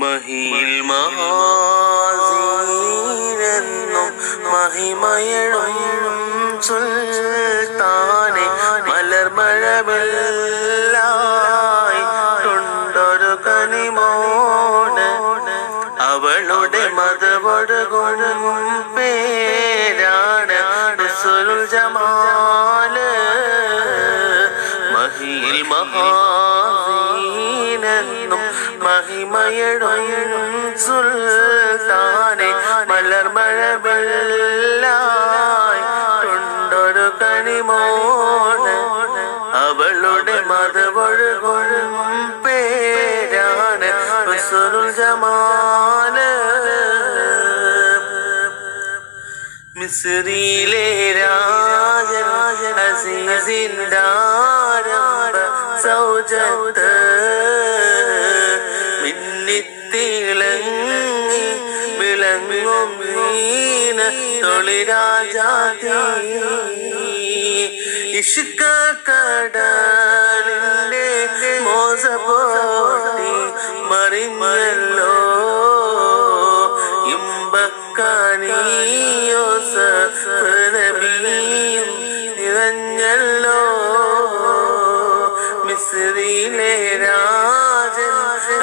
മഹിയിൽ മഹാസീനെന്നും മഹിമയഴും സുൽത്താനെ മലർമഴവില്ലായി കൊണ്ടൊരു കനിമോണ് അവളുടെ മതവൊഴുകും പേരാണ് റസൂലുൽ ജമാല്. മഹിയിൽ മഹാസീനെന്നും മഹിമയഴും സുൽത്താനെ മലർമഴവില്ലായി കൊണ്ടൊരു കനിമോണ് അവളുടെ മതവൊഴുകും പേരാണ് റസൂലുൽ ജമാല്. മിസ്രിയിലെ രാജൻ അസീസിന്റെ ആരംഭ സൗജത്ത് മിന്നിത്തിളങ്ങി വിളങ്ങും വീണ തൊളിരാജാതി ഇഷ്ക കടലിന്റെ മോസപോട്ടി മറിഞ്ഞല്ലോ ഇമ്പക്കാനിയോസഫ് നബിയും നിറഞ്ഞല്ലോ. മിസ്രിയിലെ രാജൻ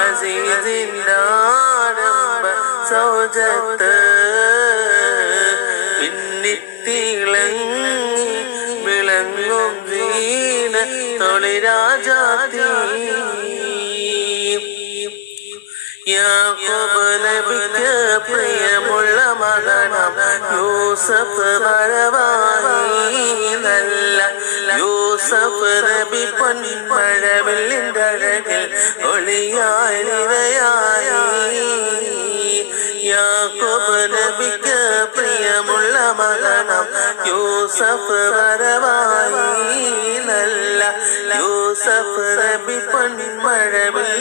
അസീസിന്റെ ആരംഭ സൗജത്ത് മിന്നിത്തിളങ്ങി വിളങ്ങും വീണ തൊളിരാജാതി യാക്കോബ് നബിക്ക് പ്രിയമുള്ള മകനാം യൂസഫ് വരവായി നല്ല യൂസഫ് നബി പൊന്മഴവില്ലിന്റെ അഴകിൽ ഒളിയായി നിറയായി. യാക്കോബ് നബിക്ക് പ്രിയമുള്ള മകനാം യൂസഫ് വരവായി നല്ല യൂസഫ് നബി പൊന്മഴവിൽ